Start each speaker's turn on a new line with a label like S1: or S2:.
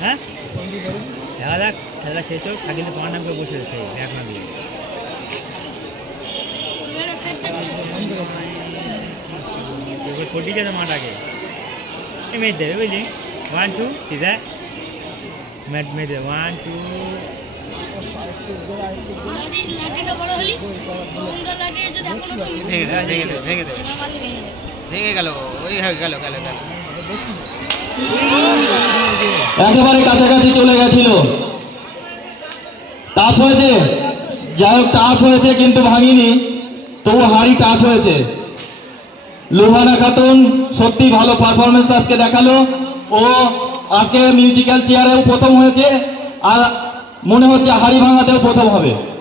S1: হ্যাঁ দেখা যাক খেলা শেষ হোক থাকিলে তোমার নাম করে বসে রয়েছে ব্যাগ না দিয়ে এবার ফোর্টি যাতে মাটাকে এই মেয়ে দেবে বুঝলি ওয়ান টু ঠিক আছে ম্যাট মেয়ে দেবে ওয়ান টু
S2: ভেঙে গেল ওই গেল গেল গেল।
S3: একেবারে কাছাকাছি চলে গেছিল। টাচ হয়েছে। যাই হোক টাচ হয়েছে কিন্তু ভাঙিনি। তবু হাড়ি টাচ হয়েছে। লুভানা খাতুন সত্যি ভালো পারফরমেন্স আজকে দেখাল। ও আজকে মিউজিক্যাল চেয়ারেও প্রথম হয়েছে। আর মনে হচ্ছে হাড়ি ভাঙাতেও প্রথম হবে।